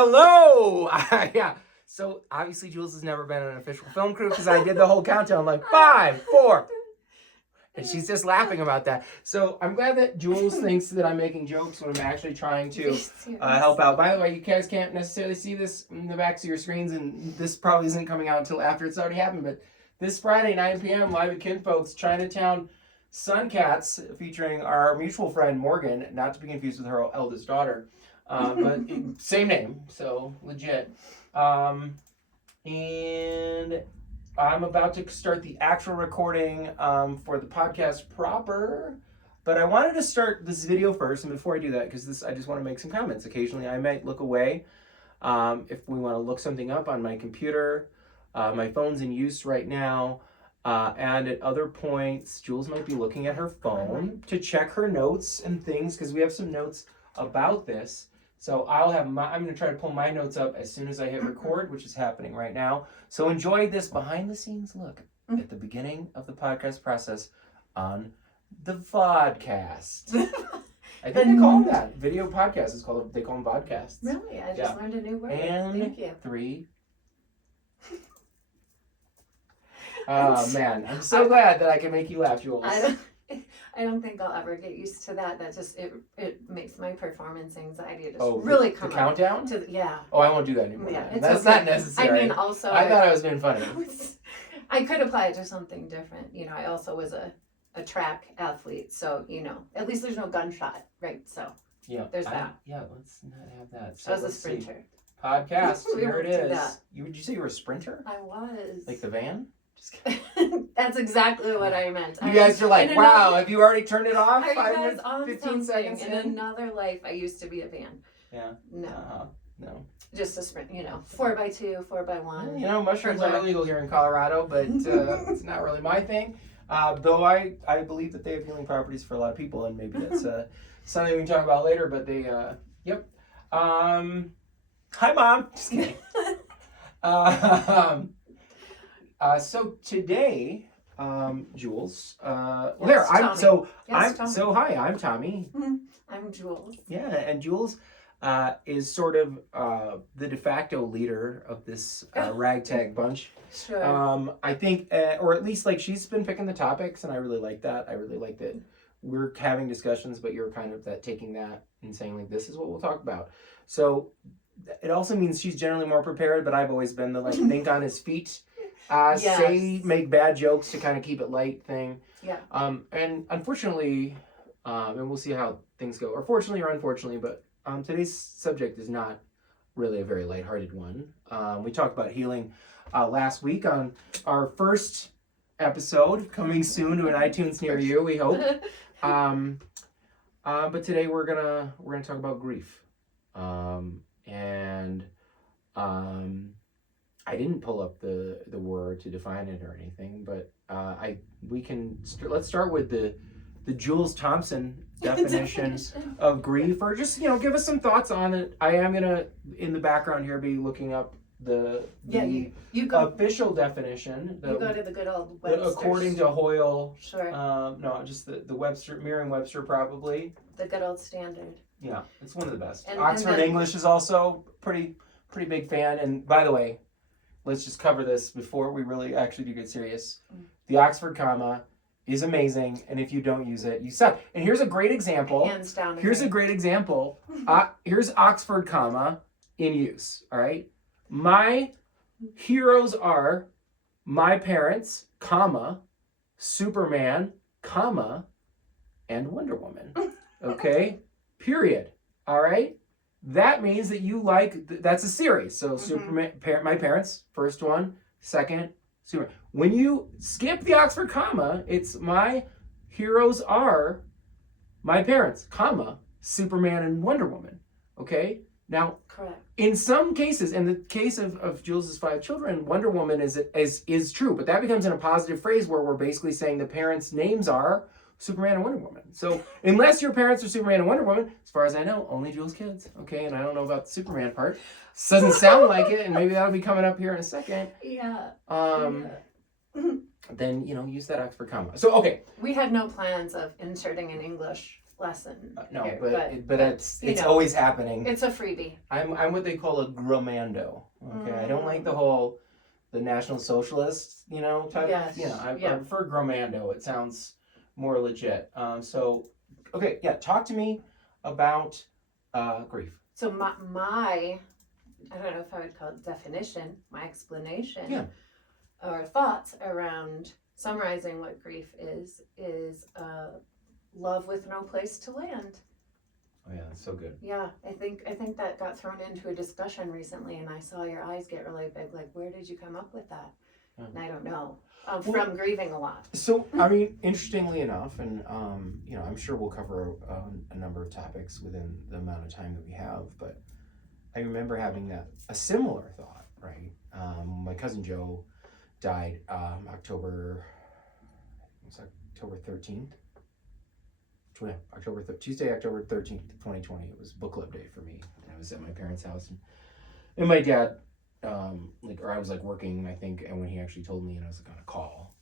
hello! Yeah. So, obviously, Jules has never been on an official film crew because I did the whole countdown like 5, 4. And she's just laughing about that. So, I'm glad that Jules thinks that I'm making jokes when I'm actually trying to help out. By the way, you guys can't necessarily see this in the backs of your screens, and this probably isn't coming out until after it's already happened. But this Friday, 9 p.m., live at Kinfolk's Chinatown Sun Cats, featuring our mutual friend Morgan, not to be confused with her eldest daughter. But same name, so legit. And I'm about to start the actual recording for the podcast proper. But I wanted to start this video first, and before I do that, because I just want to make some comments. Occasionally I might look away if we want to look something up on my computer. My phone's in use right now. And at other points, Jules might be looking at her phone to check her notes and things, because we have some notes about this. So I'm going to try to pull my notes up as soon as I hit record, which is happening right now. So enjoy this behind the scenes look at the beginning of the podcast process on the vodcast. I think they call them that. Video podcast is called, they call them vodcasts. Really? I just learned a new word. And thank you. 3. Oh man, I'm so glad that I can make you laugh, Jules. I don't think I'll ever get used to that. That just it makes my performance anxiety just really come the countdown? Yeah. Oh, I won't do that anymore. Yeah, that's not necessary. I mean, also I thought I was being funny. I could apply it to something different. You know, I also was a track athlete, so you know, at least there's no gunshot, right? So yeah, there's that. Yeah, let's not have that. So I was a sprinter. See. Podcast. Here it is. That. Would you say you were a sprinter? I was. Like the van? That's exactly what I meant. You guys are like, wow, have you already turned it off? Are 5 you minutes, guys on 15 seconds in another life, I used to be a van. Yeah. No. No. Just a sprint, 4x2, 4x1. You know, mushrooms are illegal here in Colorado, but it's not really my thing. Though I believe that they have healing properties for a lot of people, and maybe that's something we can talk about later, but they, yep. Hi, Mom. Just kidding. So today, Jules, yes, I'm Tommy. I'm Jules. Yeah, and Jules is sort of the de facto leader of this ragtag bunch. Sure. I think, or at least like she's been picking the topics, and I really like that. I really like that we're having discussions, but you're kind of taking that and saying like, this is what we'll talk about. So it also means she's generally more prepared, but I've always been the think on his feet. Yes. Make bad jokes to kind of keep it light thing. Yeah. And unfortunately, and we'll see how things go, or fortunately or unfortunately, but today's subject is not really a very lighthearted one. We talked about healing last week on our first episode, coming soon to an iTunes near you, we hope. But today we're gonna talk about grief. I didn't pull up the word to define it or anything, but let's start with the Jules Thompson definition of grief, or just give us some thoughts on it. I am gonna in the background here be looking up the you go, official definition. You go to the good old Webster's. According to Hoyle. Sure. No, just the Webster, Merriam-Webster probably. The good old standard. Yeah, it's one of the best. And Oxford English is also pretty big fan. And by the way, let's just cover this before we really actually do get serious. The Oxford comma is amazing, and if you don't use it, you suck. And here's a great example. Hands down. Here's a great example. Here's Oxford comma in use. All right. My heroes are my parents, comma, Superman, comma, and Wonder Woman. Okay? Period. All right? That means that you that's a series. So Superman, my parents, first one, second, Superman. When you skip the Oxford comma, it's my heroes are my parents, comma, Superman and Wonder Woman. Okay? Now, correct. In some cases, in the case of Jules's 5 children, Wonder Woman is true, but that becomes in a positive phrase where we're basically saying the parents' names are Superman and Wonder Woman. So unless your parents are Superman and Wonder Woman, as far as I know, only Jules' kids. Okay, and I don't know about the Superman part. Doesn't sound like it, and maybe that'll be coming up here in a second. Yeah. Then use that Oxford comma. So okay. We had no plans of inserting an English lesson. No, here, but it's you know, always happening. It's a freebie. I'm what they call a gromando. Okay, I don't like the National Socialist, type. Yes. I prefer gromando. It sounds more legit. So, okay, yeah, talk to me about grief. So my I don't know if I would call it definition, my explanation, or thoughts around summarizing what grief is love with no place to land. Oh yeah, that's so good. Yeah, I think that got thrown into a discussion recently, and I saw your eyes get really big. Like, where did you come up with that? Yeah. And I don't know. From grieving a lot. So, I mean, interestingly enough, and I'm sure we'll cover a number of topics within the amount of time that we have, but I remember having a similar thought. Right, my cousin Joe died October 13th. Tuesday, October 13th, 2020. It was book club day for me. I was at my parents' house, and my dad, I was working, I think, and when he actually told me, and I was on a call,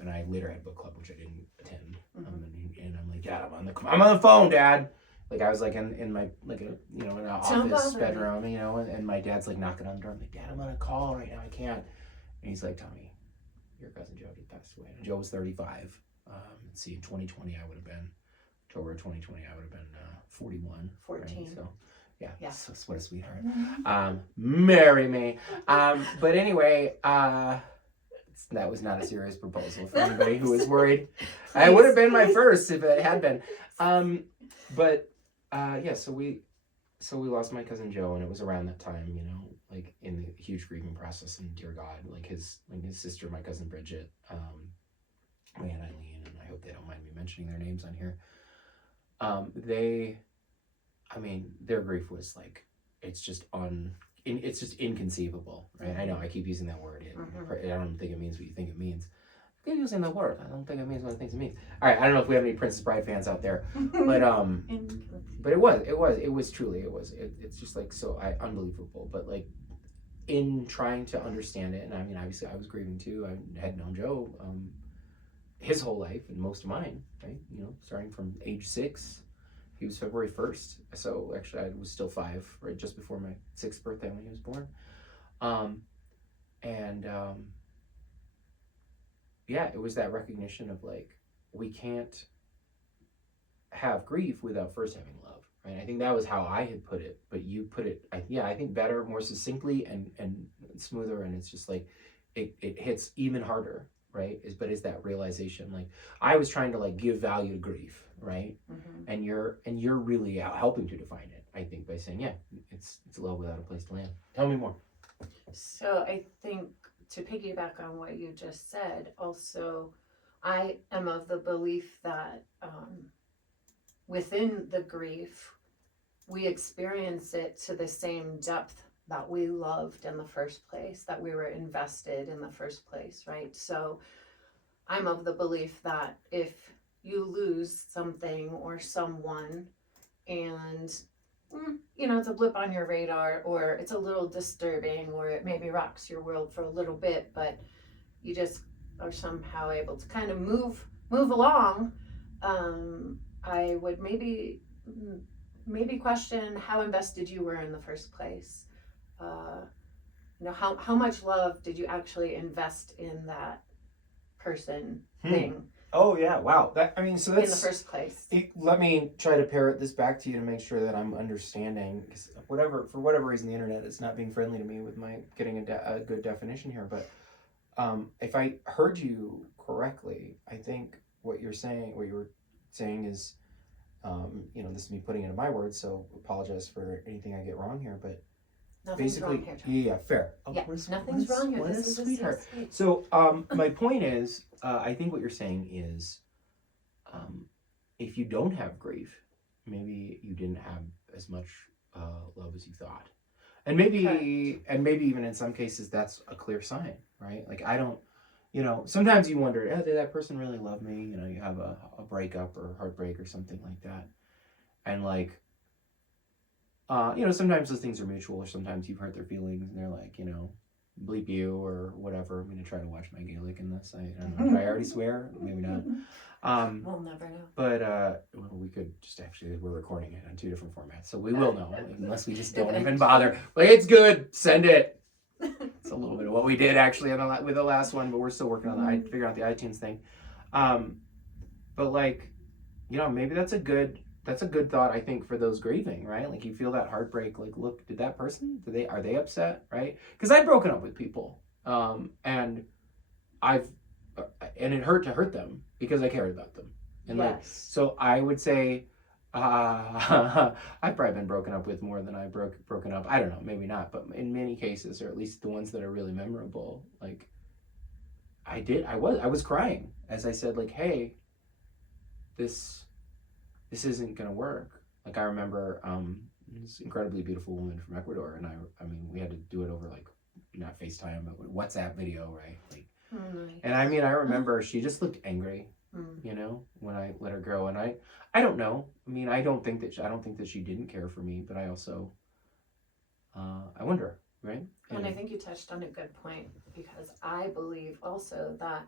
and I later had book club, which I didn't attend, and I'm like, Dad, I'm on the phone, Dad. I was in my in an office bedroom, and my dad's knocking on the door. I'm like, Dad, I'm on a call right now, I can't. And he's like, Tommy, your cousin Joe just passed away. And Joe was 35. In 2020, I would have been. October 2020, I would have been 41. 14. Right? So, yeah. So, what a sweetheart. Mm-hmm. Marry me. But anyway, that was not a serious proposal for anybody who was worried. I would have been my first if it had been. So we lost my cousin Joe, and it was around that time, in the huge grieving process. And dear God, his sister, my cousin Bridget, my Aunt Eileen, and I hope they don't mind me mentioning their names on here. Their grief was it's just inconceivable, right? I know I keep using that word. I don't think it means what you think it means. I keep using that word. I don't think it means what I think it means. All right, I don't know if we have any Princess Bride fans out there, but it was truly, it's just so unbelievable. But in trying to understand it, and obviously I was grieving too. I had known Joe his whole life and most of mine, right? Starting from age 6. He was February 1st. So actually I was still 5, right? Just before my 6th birthday when he was born. It was that recognition of we can't have grief without first having love, right? I think that was how I had put it, but you put it, I think better, more succinctly and smoother. And it's just it hits even harder. Right, is that realization? I was trying to give value to grief, right? And you're really helping to define it, I think, by saying, it's love without a place to land. Tell me more. So I think to piggyback on what you just said, also, I am of the belief that within the grief, we experience it to the same depth that we loved in the first place, that we were invested in the first place, right? So I'm of the belief that if you lose something or someone and, it's a blip on your radar, or it's a little disturbing, or it maybe rocks your world for a little bit, but you just are somehow able to kind of move along, I would maybe question how invested you were in the first place. How much love did you actually invest in that person, thing? Oh yeah, wow. So that's in the first place. Let me try to parrot this back to you to make sure that I'm understanding, because for whatever reason the internet is not being friendly to me with my getting a good definition here. But if I heard you correctly, I think what you were saying is, this is me putting it in my words, so apologize for anything I get wrong here, but Nothing's wrong here, John. Yeah, fair. Nothing's wrong here. What This is is sweetheart. sweet. So, my point is, I think what you're saying is, if you don't have grief, maybe you didn't have as much love as you thought, and maybe even in some cases that's a clear sign, right? I don't, sometimes you wonder, did that person really love me? You have a breakup or heartbreak or something like that, and sometimes those things are mutual, or sometimes you've hurt their feelings and they're bleep you or whatever. I'm gonna try to watch my Gaelic in this. I don't know. Did I already swear? Maybe not. We'll never know. But well, we could just actually, we're recording it on 2 different formats, so we will know unless we just don't even bother. Like, it's good. Send it. It's a little bit of what we did actually with the last one, but we're still working on the figuring out the iTunes thing. But like, maybe that's a good thought, I think, for those grieving, right? Like, you feel that heartbreak, like, look, did that person, are they upset, right? Because I've broken up with people, and it hurt to hurt them because I cared about them. And yes. Like, so I would say, I've probably been broken up with more than I broken up. I don't know, maybe not, but in many cases, or at least the ones that are really memorable, like, I was crying as I said, like, hey, this isn't gonna work. Like, I remember this incredibly beautiful woman from Ecuador, and I mean, we had to do it over, like, not FaceTime, but WhatsApp video, right? Like, nice. And I mean, I remember she just looked angry, when I let her go, and I don't know. I mean, I don't think that she didn't care for me, but I also, I wonder, right? And I think you touched on a good point, because I believe also that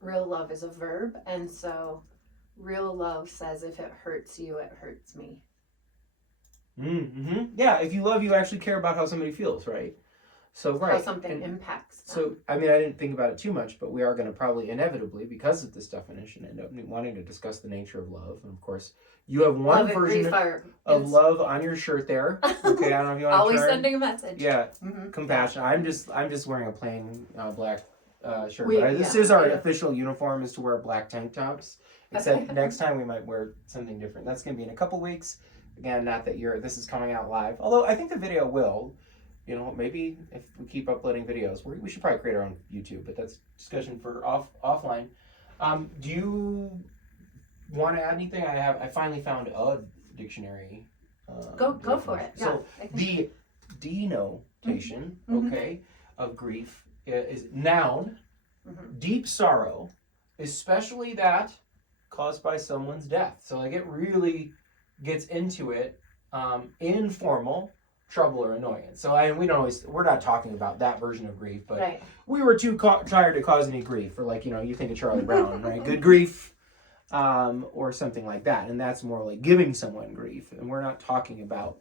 real love is a verb, and so real love says, if it hurts you, it hurts me. Mm-hmm. Yeah, if you love, you actually care about how somebody feels, right? So, right. How something impacts them. So, I mean, I didn't think about it too much, but we are going to probably inevitably, because of this definition, end up wanting to discuss the nature of love. And of course, you have one version of love on your shirt there. Okay, I don't know if you want to always sending a message. Yeah, compassion. Yeah. I'm just wearing a plain black shirt. This is our official uniform, is to wear black tank tops. Except next time we might wear something different. That's going to be in a couple weeks. Again, not that this is coming out live. Although I think the video will. Maybe if we keep uploading videos, we should probably create our own YouTube, but that's discussion for offline. Do you want to add anything? I finally found a dictionary. Go for it. So the denotation, of grief is noun, deep sorrow, especially that caused by someone's death. So like, it really gets into it, informal trouble or annoyance. So we're not talking about that version of grief, but we were too tired to cause any grief, or like, you think of Charlie Brown, right? Good grief, or something like that. And that's more like giving someone grief. And we're not talking about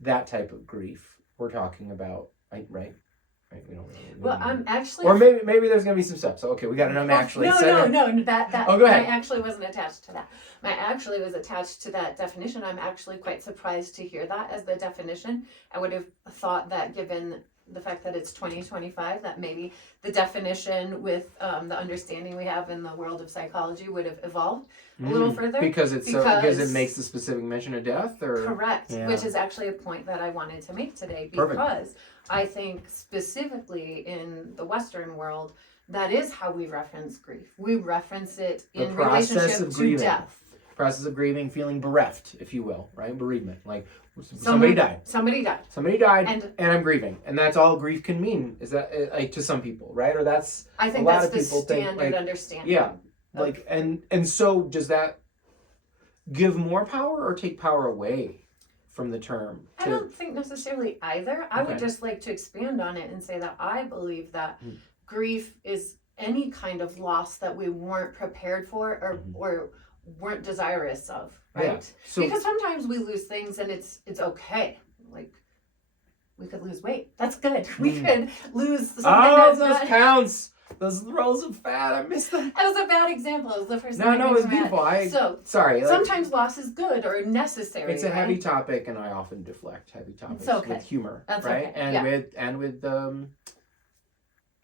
that type of grief. We're talking about, right? We don't really. Well, I'm actually. Or maybe there's gonna be some stuff. So okay, we got an actually. No. That. Oh, go ahead. I actually wasn't attached to that. I actually was attached to that definition. I'm actually quite surprised to hear that as the definition. I would have thought that, given the fact that it's 2025, that maybe the definition with the understanding we have in the world of psychology would have evolved a little further. Because it makes the specific mention of death, or correct, which is actually a point that I wanted to make today, because Perfect. I think specifically in the Western world, that is how we reference grief. We reference it in relationship to death. Process of grieving, feeling bereft, if you will, right? Bereavement, like somebody died. Somebody died, and I'm grieving, and that's all grief can mean. Is that like, to some people, right? Or that's I think a lot that's of the people standard think, like, understanding. Yeah, like and so does that give more power or take power away from the term? I don't think necessarily either. I would just like to expand on it and say that I believe that grief is any kind of loss that we weren't prepared for or weren't desirous of, right? Yeah. So, because sometimes we lose things and it's okay. Like, we could lose weight. That's good. We could lose something that's those pounds. Those rolls of fat. I missed them. That was a bad example. It was the first No, it was beautiful. Sorry. Sometimes loss is good or necessary. It's a heavy topic, and I often deflect heavy topics with humor, That's right? Okay. And with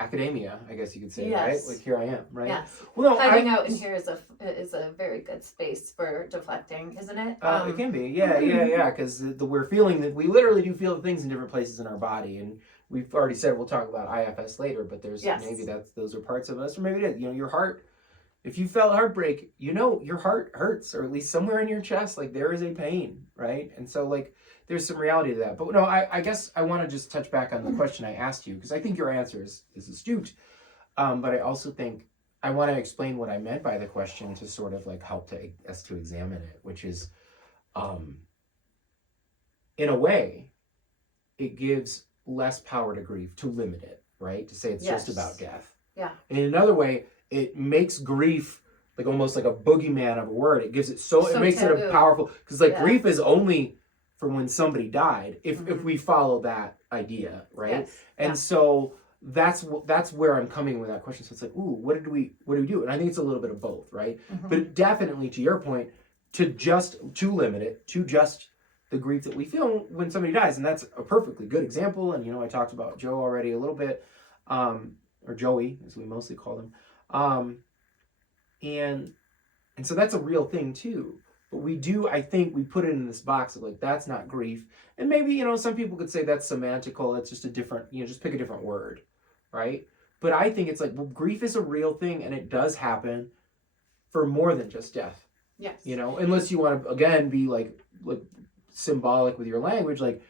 academia, I guess you could say, right? Like, here I am, right? Yes. Well, no, hiding out in here is a very good space for deflecting, isn't it? It can be, yeah. Because we're feeling that we literally do feel things in different places in our body, and we've already said we'll talk about IFS later. But there's maybe those are parts of us, or maybe it is. Your heart. If you felt heartbreak, your heart hurts, or at least somewhere in your chest, like there is a pain, right? And so, like, there's some reality to that. But no, I guess I want to just touch back on the question I asked you, because I think your answer is astute. But I also think I want to explain what I meant by the question to sort of like help us to examine it, which is, in a way, it gives less power to grief, to limit it, right? To say it's just about death. Yeah. In another way, it makes grief like almost like a boogeyman of a word. It gives it it makes taboo. it a powerful, because like grief is only for when somebody died, if we follow that idea, right? Yes. And so that's where I'm coming with that question. So it's like, ooh, what do we do? And I think it's a little bit of both, right? But definitely, to your point, to limit it to just the grief that we feel when somebody dies. And that's a perfectly good example. And, I talked about Joe already a little bit, or Joey, as we mostly call him. And so that's a real thing too. But I think we put it in this box of like, that's not grief. And maybe, some people could say that's semantical. It's just a different, just pick a different word, right? But I think it's like, well, grief is a real thing, and it does happen for more than just death. Yes. Unless you want to, again, be like symbolic with your language, like,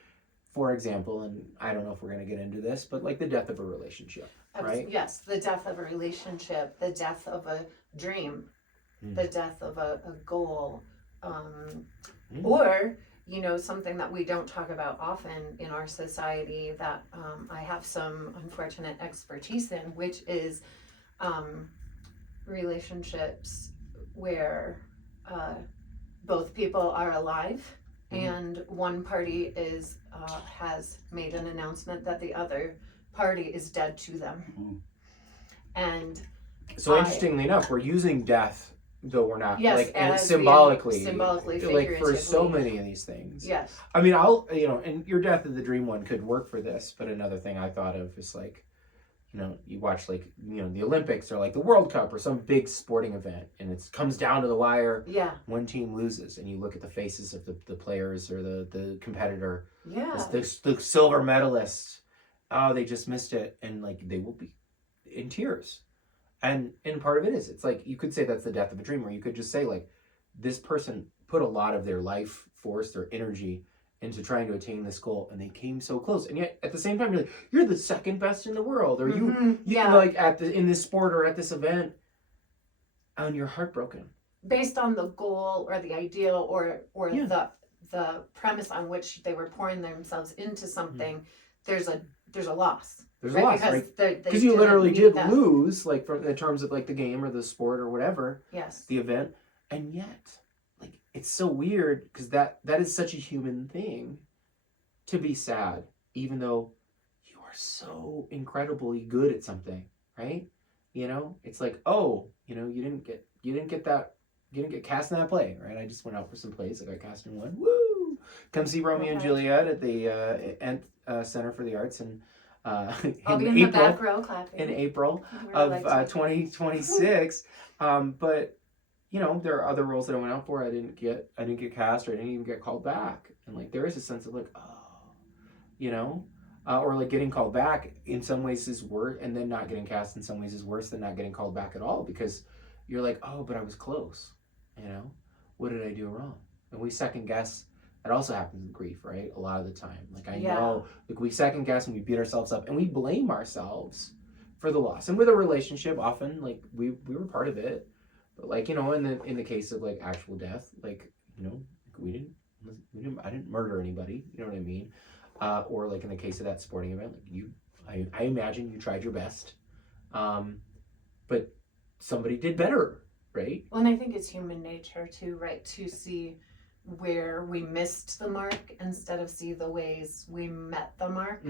for example, and I don't know if we're going to get into this, but like the death of a relationship, right? Yes, the death of a relationship, the death of a dream, the death of a goal, or, something that we don't talk about often in our society that I have some unfortunate expertise in, which is relationships where both people are alive and one party has made an announcement that the other party is dead to them. And so interestingly enough, we're using death, though we're not, symbolically, like for so many of these things. Yes. I mean, and your death of the dream one could work for this, but another thing I thought of is like, you watch like, the Olympics or like the World Cup or some big sporting event, and it comes down to the wire. Yeah. One team loses, and you look at the faces of the players or the competitor. Yeah. The silver medalist. Oh, they just missed it, and like they will be in tears. And part of it is, it's like, you could say that's the death of a dream, or you could just say like, this person put a lot of their life force, their energy into trying to attain this goal, and they came so close, and yet at the same time you're the second best in the world, or you like in this sport or at this event, and you're heartbroken based on the goal or the ideal or the premise on which they were pouring themselves into something. There's a loss. There's a loss, right? Because you literally did lose, like in terms of like the game or the sport or whatever. Yes. The event, and yet, like, it's so weird because that is such a human thing to be sad, even though you are so incredibly good at something, right? It's like, oh, you didn't get cast in that play, right? I just went out for some plays. I got cast in one. Woo! Come see Romeo and Juliet at the Center for the Arts, and I'll be in the back row clapping. In April of 2026. But there are other roles that I went out for. I didn't get cast, or I didn't even get called back. And like, there is a sense of like, or like getting called back in some ways is worse, and then not getting cast in some ways is worse than not getting called back at all, because you're like, oh, but I was close. What did I do wrong? And we second guess. That also happens in grief, right? A lot of the time. Like, I know, like, we second guess and we beat ourselves up and we blame ourselves for the loss. And with a relationship, often, like, we were part of it. But like, in the case of like actual death, like, I didn't murder anybody, you know what I mean? Or like in the case of that sporting event, like I imagine you tried your best. But somebody did better, right? Well, and I think it's human nature too, right? To see where we missed the mark instead of see the ways we met the mark,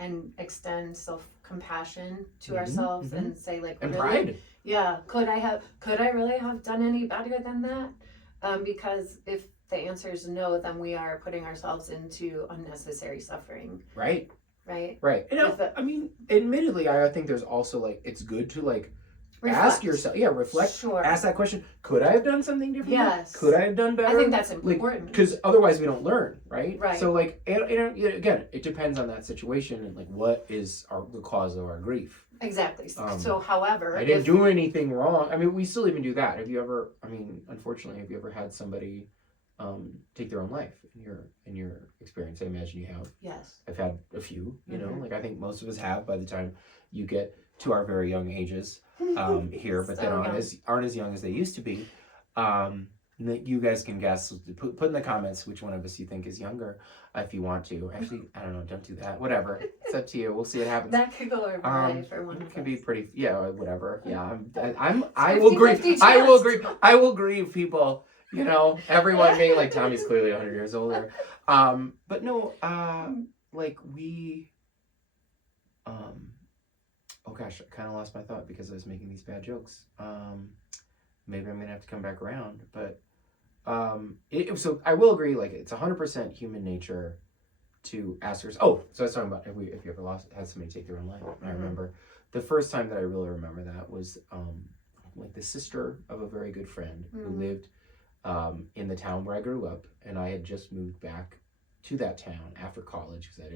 and extend self-compassion to ourselves and say like, and really? Pride. Yeah, could I really have done any better than that? Because if the answer is no, then we are putting ourselves into unnecessary suffering. Right. And I mean, admittedly, I think there's also like, it's good to like reflect. Ask yourself, reflect. Sure. Ask that question. Could I have done something different? Yes. Could I have done better? I think that's important. Because otherwise we don't learn, right? Right. So like, again, it depends on that situation and like what is the cause of our grief. Exactly. So, however, I didn't do anything wrong. I mean, we still even do that. Unfortunately, have you ever had somebody take their own life in your experience? I imagine you have. Yes. I've had a few. Like I think most of us have by the time you get to our very young ages here, but then aren't as young as they used to be. You guys can guess. Put in the comments which one of us you think is younger, if you want to. Actually, I don't know. Don't do that. Whatever. It's up to you. We'll see what happens. That could go over right for one of It could us. be pretty. Yeah, whatever. Yeah, I It's will grieve. 50-50 I will chance. grieve. I will grieve people. You know, everyone being like, Tommy's clearly 100 years older. But no, like we. Oh gosh, I kind of lost my thought because I was making these bad jokes. Maybe I'm gonna have to come back around, but so I will agree. Like it's 100% human nature to ask yourself. Oh, so I was talking about if you ever had somebody take their own life. I remember the first time that I really remember that was like the sister of a very good friend who lived in the town where I grew up, and I had just moved back to that town after college because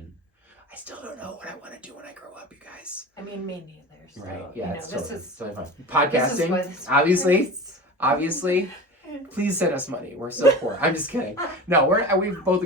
I still don't know what I want to do when I grow up, you guys. I mean, me neither. So, Right? Yeah, it's totally fun. This is Podcasting, what it's obviously. Please send us money. We're so poor. I'm just kidding. No, we've both